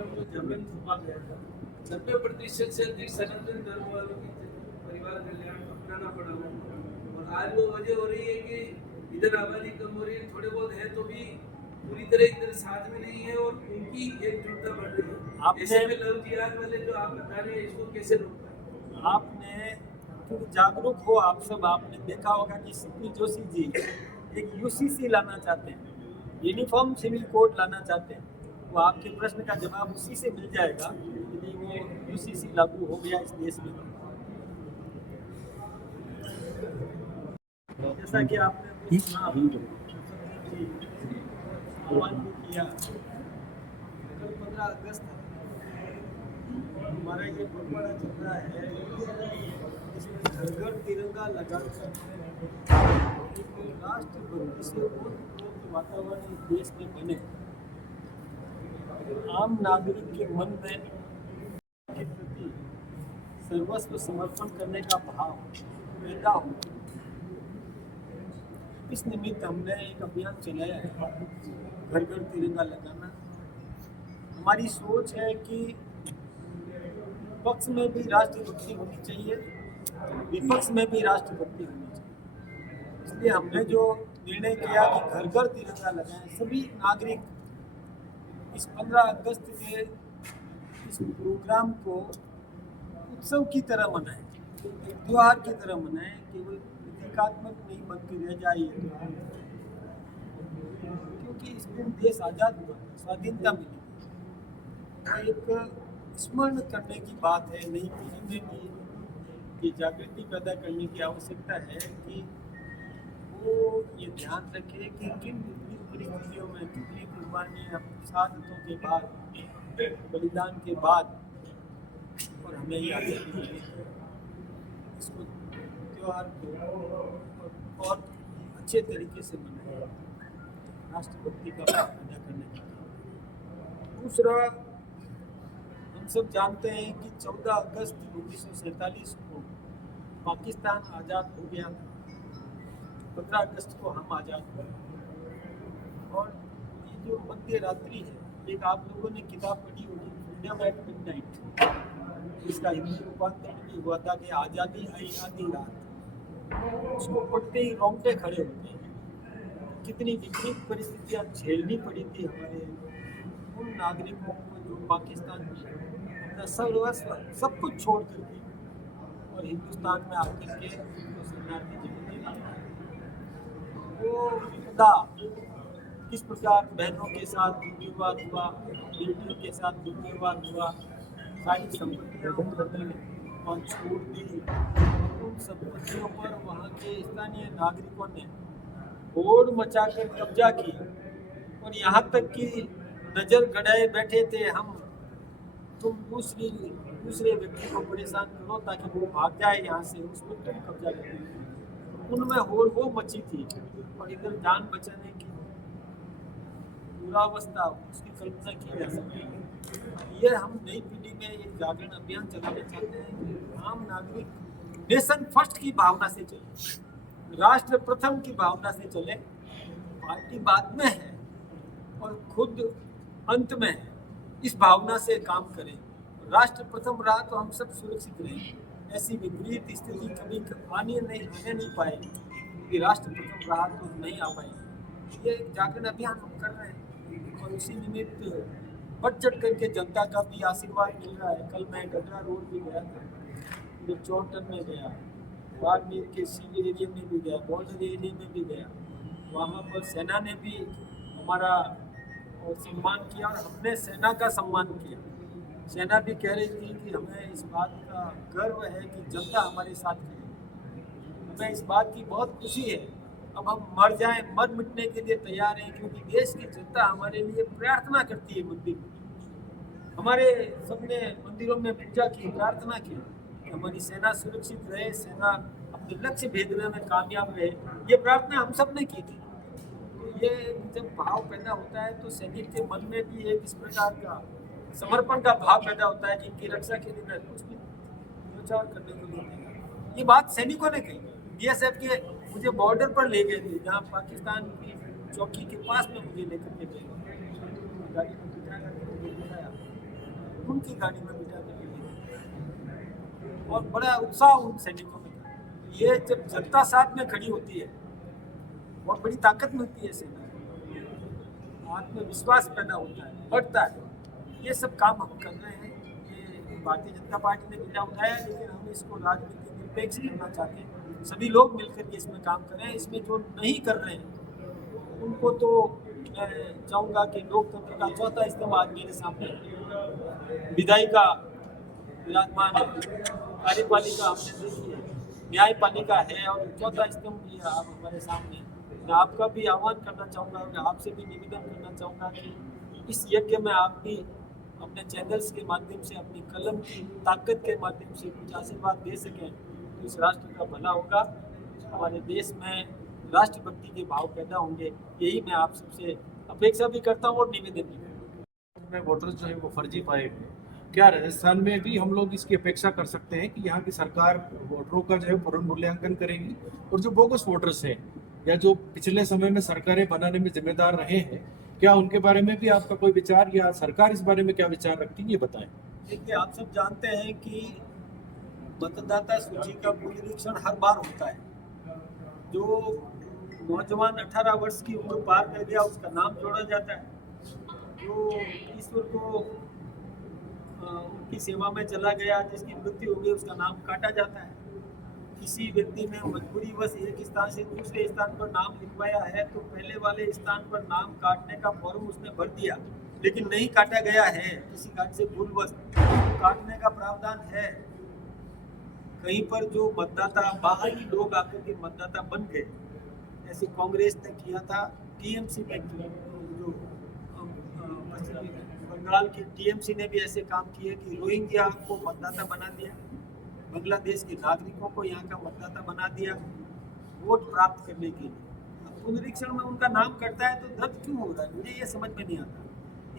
धर्म में जमीन थोपा गया था, 90% से अधिक सनातन धर्म वालों की परिवार कल्याण अपनाना पड़ा और आज वो वजह हो रही है कि इधर आबादी कम हो रही है, थोड़े बहुत है तो भी पूरी तरह इधर साथ में नहीं है और उनकी एकजुटता बढ़ रही है। ऐसे में लव जिहाद वाले जो आप बता रहे हैं इसको कैसे रोकना? आपने क्योंकि जागरूक हो आप सब, आपने देखा होगा कि सीपी जोशी जी एक यूसीसी लाना चाहते हैं, यूनिफॉर्म सिविल कोड लाना चाहते हैं। वो आपके प्रश्न का जवाब उसी से मिल जाएगा यदि वो यूसीसी लागू हो गया इस देश में। जैसा कि आपने सुना आह्वान भी किया, कल 15 अगस्त हमारा ये पखवाड़ा चल रहा है, इसमें घर घर तिरंगा लगाकर राष्ट्रभक्ति से ओतप्रोत वातावरण इस देश में बने, आम नागरिक के मन में के प्रति सर्वस्व समर्पण करने का भाव पैदा हो। इस निमित्त हमने एक अभियान चलाया है, घर घर तिरंगा लगाना। हमारी सोच है कि पक्ष में भी राष्ट्रभक्ति होनी चाहिए, विपक्ष में भी राष्ट्रभक्ति होनी चाहिए। इसलिए हमने जो निर्णय किया कि घर घर तिरंगा लगाएं, सभी नागरिक इस 15 अगस्त के इस प्रोग्राम को उत्सव की तरह मनाएं, त्योहार की तरह मनाएं, केवल प्रतीकात्मक नहीं बन के रह जाए ये त्योहार, क्योंकि इस दिन देश आज़ाद हुआ, स्वाधीनता मिली। एक स्मरण करने की बात है, नई पीढ़ी में भी ये जागृति पैदा करने की आवश्यकता है कि वो ये ध्यान रखे कि किन विपरीत परिस्थितियों में कितनी कुर्बानियाँ, शहादतों के बाद, बलिदान के बाद और हमें ये आज़ादी मिली। इसको त्योहार को और अच्छे तरीके से मनाएं, राष्ट्रभक्ति का भाव पैदा करने का। दूसरा, हम सब जानते हैं कि 14 अगस्त 1947 को पाकिस्तान आज़ाद हो गया था, 15 अगस्त को हम आज़ाद हुए। और ये जो मध्य रात्रि है, एक आप लोगों ने किताब पढ़ी होगी फ्रीडम एट मिडनाइट, इसका हिंदी रूपांतरण भी हुआ था कि आज़ादी आई आधी रात। उसको पढ़ते ही रोंगटे खड़े होते हैं। कितनी विपरीत परिस्थितियाँ झेलनी पड़ी थी हमारे उन नागरिकों को जो पाकिस्तान में अपना सर्वस्व सब कुछ छोड़ करके और हिंदुस्तान में आकर के उनको शरणार्थी जीवन दे रही है। वो विपदा किस प्रकार बहनों के साथ दुर्व्यवहार हुआ, बेटियों के साथ दुर्व्यवहार हुआ, सारी संपत्तियाँ उन्होंने और छोड़ दी। उन संपत्तियों पर वहाँ के स्थानीय नागरिकों ने होड़ मचाकर कब्जा किया और यहाँ तक कि नज़र गड़ाए बैठे थे हम, तुम दूसरे व्यक्ति को परेशान करो ताकि वो भाग जाए यहाँ से, उस पर तुम कब्जा करो। उनमें होड़ वो मची थी और इधर जान बचाने की दुरावस्था उसकी कल्पना की जा सकती है। ये हम नई पीढ़ी में एक जागरण अभियान चलाना चाहते हैं कि आम नागरिक नेशन फर्स्ट की भावना से चले, राष्ट्र प्रथम की भावना से चले, पार्टी बाद में है और खुद अंत में है, इस भावना से काम करें। राष्ट्र प्रथम रहा तो हम सब सुरक्षित रहें। ऐसी विपरीत स्थिति कभी आने नहीं पाएगी कि राष्ट्र प्रथम रहा तो नहीं आ पाएगी। ये एक जागरण अभियान हम कर रहे हैं और उसी निमित्त बढ़ चढ़ करके जनता का भी आशीर्वाद मिल रहा है। कल मैं गडरा रोड भी गया था, उधर चौटन में गया, बाड़मेर के सील एरिया में भी गया, बॉर्डर एरिया में भी गया। वहाँ पर सेना ने भी हमारा और सम्मान किया और हमने सेना का सम्मान किया। सेना भी कह रही थी कि हमें इस बात का गर्व है कि जनता हमारे साथ खड़ी, हमें इस बात की बहुत खुशी है। अब हम मर जाएं, मर मिटने के लिए तैयार हैं, क्योंकि देश की जनता हमारे लिए प्रार्थना करती है। मंदिर में हमारे सबने मंदिरों में पूजा की, प्रार्थना की कि हमारी सेना सुरक्षित रहे, सेना अपने लक्ष्य भेदने में कामयाब रहे। ये प्रार्थना हम सब ने की थी। ये जब भाव पैदा होता है तो सैनिक के मन में भी एक इस प्रकार का समर्पण का भाव पैदा होता है कि इनकी रक्षा के लिए मैं कुछ भी न्यौछावर करने को नहीं देगा। ये बात सैनिकों ने कही। बीएसएफ के मुझे बॉर्डर पर ले गए थे, जहाँ पाकिस्तान की चौकी के पास में मुझे लेकर के गए, गाड़ी में बिठाया, मुझे दिखाया उनकी गाड़ी में बिठा के लिए और बड़ा उत्साह उन सैनिकों में था। ये जब जनता साथ में खड़ी होती है बहुत बड़ी ताकत मिलती है सेना, आत्मविश्वास पैदा होता है, बढ़ता है। ये सब काम हम कर रहे हैं। ये भारतीय जनता पार्टी ने बिना उठाया, लेकिन हम इसको राजनीति निरपेक्ष करना चाहते हैं। सभी लोग मिलकर के इसमें काम करें। इसमें जो नहीं कर रहे हैं उनको तो मैं चाहूँगा कि लोकतंत्र का चौथा स्तंभ आज मेरे सामने है। विधायिका विराजमान है, कार्यपालिका हमने देखी है, न्यायपालिका है और चौथा स्तंभ भी आप हमारे सामने है। मैं आपका भी आह्वान करना चाहूँगा और आपसे भी निवेदन करना चाहूँगा कि इस यज्ञ में आप भी अपने चैनल्स के माध्यम से, अपनी कलम की ताकत के माध्यम से कुछ आशीर्वाद दे सकें तो इस राष्ट्र का भला होगा, हमारे देश में राष्ट्रभक्ति के भाव पैदा होंगे। यही मैं आप सबसे अपेक्षा भी करता हूँ और निवेदन भी करता हूँ। में वोटर्स जो है वो फर्जी पाए हुए हैं। क्या राजस्थान में भी हम लोग इसकी अपेक्षा कर सकते हैं कि यहाँ की सरकार वोटरों का जो है पुनर्मूल्यांकन करेगी और जो बोगस वोटर्स हैं या जो पिछले समय में सरकारें बनाने में जिम्मेदार रहे हैं, क्या उनके बारे में भी आपका कोई विचार या सरकार इस बारे में क्या विचार रखती है, ये बताएं। देखिए, आप सब जानते हैं कि मतदाता सूची का पुनरीक्षण हर बार होता है। जो नौजवान 18 वर्ष की उम्र पार कर गया उसका नाम जोड़ा जाता है। जो ईश्वर को उनकी सेवा में चला गया, जिसकी मृत्यु हो गई, उसका नाम काटा जाता है। किसी व्यक्ति ने मजबूरीवश एक स्थान से दूसरे स्थान पर नाम लिखवाया है तो पहले वाले स्थान पर नाम काटने का फॉर्म उसने भर दिया, लेकिन नहीं काटा गया है, किसी कारण से भूलवश काटने का प्रावधान है। कहीं पर जो मतदाता बाहरी लोग आकर के मतदाता बन गए, जैसे कांग्रेस ने किया था, टीएमसी ने किया, जो बंगाल की टीएमसी ने भी ऐसे काम किए कि रोहिंग्या को मतदाता बना दिया, बांग्लादेश के नागरिकों को यहाँ का मतदाता बना दिया वोट प्राप्त करने के लिए। अब पुनरीक्षण में उनका नाम कटता है तो दर्द क्यों हो रहा है, मुझे ये समझ में नहीं आता।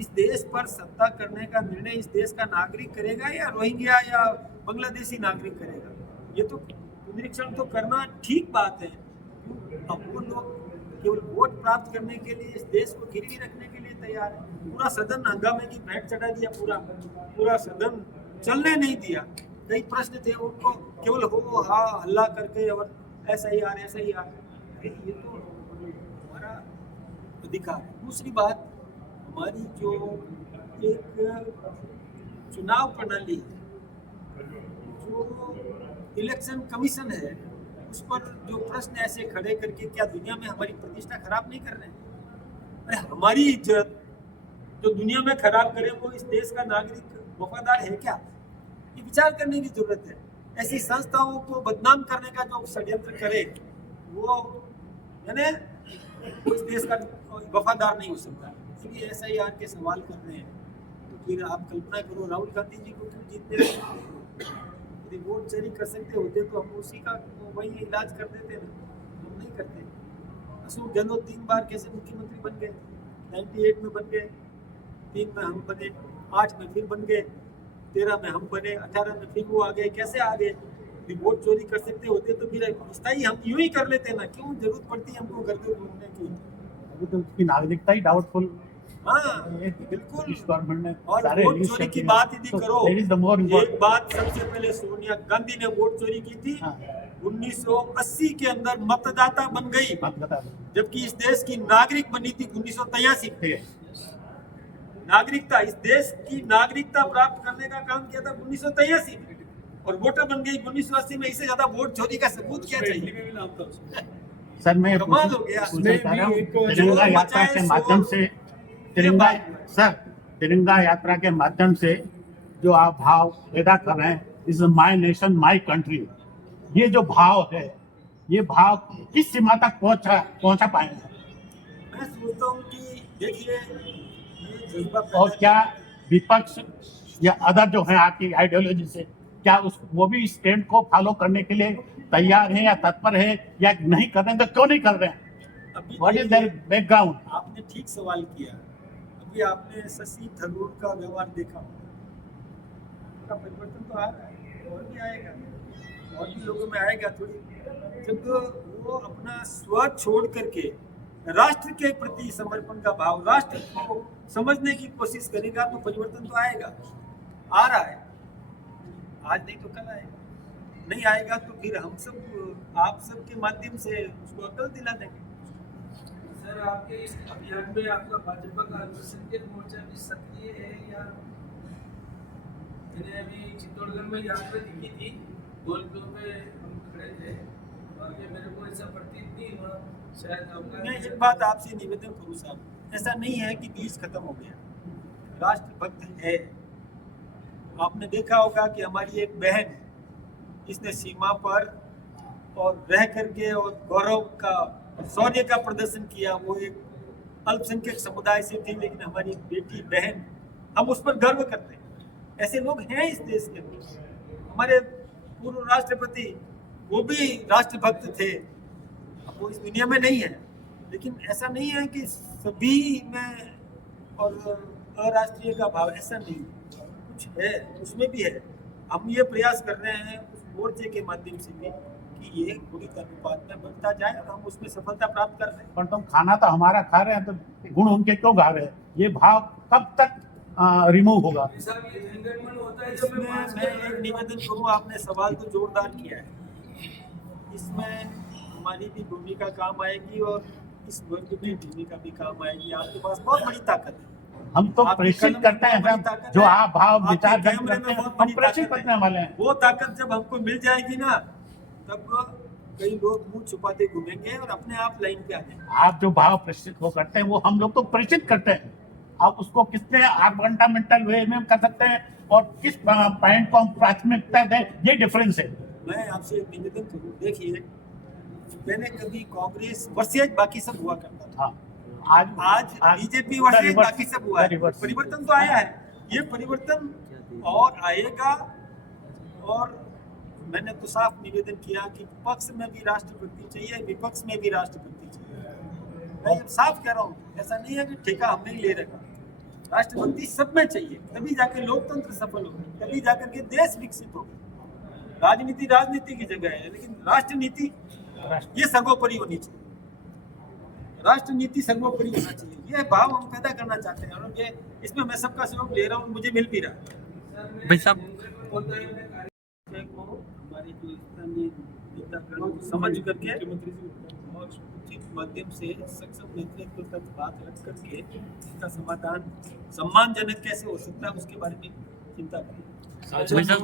इस देश पर सत्ता करने का निर्णय इस देश का नागरिक करेगा या रोहिंग्या या बांग्लादेशी नागरिक करेगा? ये तो पुनरीक्षण तो करना ठीक बात है। अब वो लोग केवल वोट प्राप्त करने के लिए इस देश को गिरवी रखने के लिए तैयार है। पूरा सदन हंगामे की भेंट चढ़ा दिया, पूरा सदन चलने नहीं दिया। कई प्रश्न थे उनको केवल हो हा हल्ला करके और SIR ये तो हमारा अधिकार है। दूसरी बात, हमारी जो एक चुनाव प्रणाली है, जो इलेक्शन कमीशन है, उस पर जो प्रश्न ऐसे खड़े करके क्या दुनिया में हमारी प्रतिष्ठा खराब नहीं कर रहे हैं? अरे हमारी इज्जत जो दुनिया में खराब करे वो इस देश का नागरिक वफादार है क्या? ये विचार करने की जरूरत है। ऐसी संस्थाओं को बदनाम करने का जो षड्यंत्र करे वो यानी इस देश का वफादार नहीं हो सकता। इसलिए SIR के सवाल कर रहे हैं तो फिर आप कल्पना करो राहुल गांधी जी को क्यों जीतने देते? यदि वोट चोरी कर सकते होते तो हम उसी का वही इलाज कर देते ना, हम नहीं करते। अशोक गहलोत 3 बार कैसे मुख्यमंत्री बन गए? 98 में बन गए, 3 में हम बने, 8 में फिर बन गए, 13 में हम बने, 18 में फिर वो आ गए। कैसे आ गए? वोट चोरी कर सकते होते तो फिर स्थायी हम यूं ही कर लेते ना, क्यों जरूरत पड़ती है हमको घर पे बोलने की? अभी तो उसकी नागरिकता ही डाउटफुल। हाँ बिल्कुल। इस गवर्नमेंट ने और वोट चोरी की बात यदि करो, एक बात सबसे पहले सोनिया गांधी ने वोट चोरी की थी। 1980 के अंदर मतदाता बन गई, जबकि इस देश की नागरिक बनी थी 1983 में। नागरिकता, इस देश की नागरिकता प्राप्त करने का काम किया था 1983 में और वोटर बन गई 1980 में। इससे ज्यादा वोट चोरी का सबूत क्या चाहिए? सर मैं कमाल हो गया। तिरंगा यात्रा के माध्यम से तिरंगा यात्रा के माध्यम से जो आप भाव पैदा कर रहे हैं, is my nation my country, ये जो भाव है, ये भाव किस सीमा तक पहुंचा पाएंगे? मैं सोचता हूँ कि देखिए, और क्या विपक्ष या अदर जो है आपकी आइडियोलॉजी से क्या वो भी इस ट्रेंड को फॉलो करने के लिए तैयार है या तत्पर है, या नहीं कर रहे हैं तो क्यों नहीं कर रहे हैं? What is there background? आपने ठीक सवाल किया। अभी आपने शशि थरूर का व्यवहार देखा, उनका परिवर्तन तो आ रहा है और भी आएगा, और भी लोगों में आएगा। थोड़ी जब वो अपना स्व छोड़ करके राष्ट्र के प्रति समर्पण का भाव, राष्ट्र को समझने की कोशिश करेगा तो परिवर्तन तो आएगा। आ रहा है, आज नहीं तो कल आएगा, नहीं आएगा तो फिर हम सब आप सब के माध्यम से उसको अकल दिला देंगे। सर आपके इस अभियान में आपका भाजपा का अल्पसंख्यक मोर्चा भी सक्रिय है या? मैंने अभी चित्तौड़गढ़ में यात्रा दिखी थी, गोलपुर में हम खड़े थे और ये मेरे को ऐसा प्रतीत नहीं हुआ, शायद आपका। मैं एक बात आपसे निवेदन करूँ साहब, ऐसा नहीं है कि बीज खत्म हो गया, राष्ट्रभक्त है। आपने देखा होगा कि हमारी एक बहन जिसने सीमा पर और रह करके और गौरव का शौर्य का प्रदर्शन किया, वो एक अल्पसंख्यक समुदाय से थी, लेकिन हमारी बेटी बहन, हम उस पर गर्व करते हैं। ऐसे लोग हैं इस देश के अंदर। हमारे पूर्व राष्ट्रपति वो भी राष्ट्रभक्त थे, वो इस दुनिया में नहीं है, लेकिन ऐसा नहीं है कि सभी में और अराष्ट्रीय का भाव, ऐसा नहीं, कुछ है, उसमें भी है। हम ये प्रयास कर रहे हैं उस मोर्चे के माध्यम से भी कि ये गुणित अनुपात में बढ़ता जाए और हम उसमें सफलता प्राप्त कर रहे हैं। पर तुम खाना तो हमारा खा रहे हैं, तो गुण उनके क्यों गा रहे हैं? ये भाव कब तक रिमूव होगा? ऐसा भी झंझटमन होता है इसमें मैं एक निवेदन करूँ, आपने सवाल तो जोरदार किया है, इसमें हमारी भी भूमिका काम आएगी और इस वर्ग की भूमिका भी काम आएगी। आपके पास बहुत बड़ी ताकत है, हम तो आपके प्रेषित कलम करते में बहुत हैं बड़ी ताकत जो है, आप भाव आपके विचार व्यक्त कैमरे में करते हैं, बहुत हम बड़ी प्रेषित ताकत करने वाले हैं। वो ताकत जब हमको मिल जाएगी ना, तब कई लोग मुंह छुपाते घूमेंगे और अपने आप लाइन पे आ जाएंगे। आप जो भाव प्रेषित वो करते हैं, वो हम लोग तो प्रेषित करते हैं। आप उसको कितने फंडामेंटल वे में कर सकते हैं और किस पॉइंट को हम प्राथमिकता दें, ये डिफरेंस है। मैं आपसे एक निवेदन करूँ, देखिए मैंने कभी कांग्रेस वर्सेज बाकी सब हुआ करता था, हाँ, आज बीजेपी वर्सेज बाकी सब हुआ है, परिवर्तन तो आया है, ये परिवर्तन और आएगा। और मैंने तो साफ निवेदन किया कि पक्ष में भी राष्ट्रभक्ति चाहिए, विपक्ष में भी राष्ट्रभक्ति चाहिए। मैं ये साफ कह रहा हूँ, ऐसा नहीं है कि ठेका हम नहीं ले रहे, राष्ट्रभक्ति सब में चाहिए, तभी जाके लोकतंत्र सफल होगा, तभी जाकर के देश विकसित होगा। राजनीति राजनीति की जगह है, लेकिन राष्ट्र नीति ये सर्वोपरि होनी चाहिए, राष्ट्र नीति सर्वोपरि होना चाहिए। ये भाव हम पैदा करना चाहते हैं और ये इसमें मैं सबका सहयोग ले रहा हूँ, मुझे मिल भी रहा है। भाई साहब, हमारी जो स्थानीय नेतागण को समझ करके और उचित माध्यम से सक्षम नेतृत्व तक बात रख करके इसका समाधान सम्मानजनक कैसे हो सकता है उसके बारे में चिंता करें। भाई साहब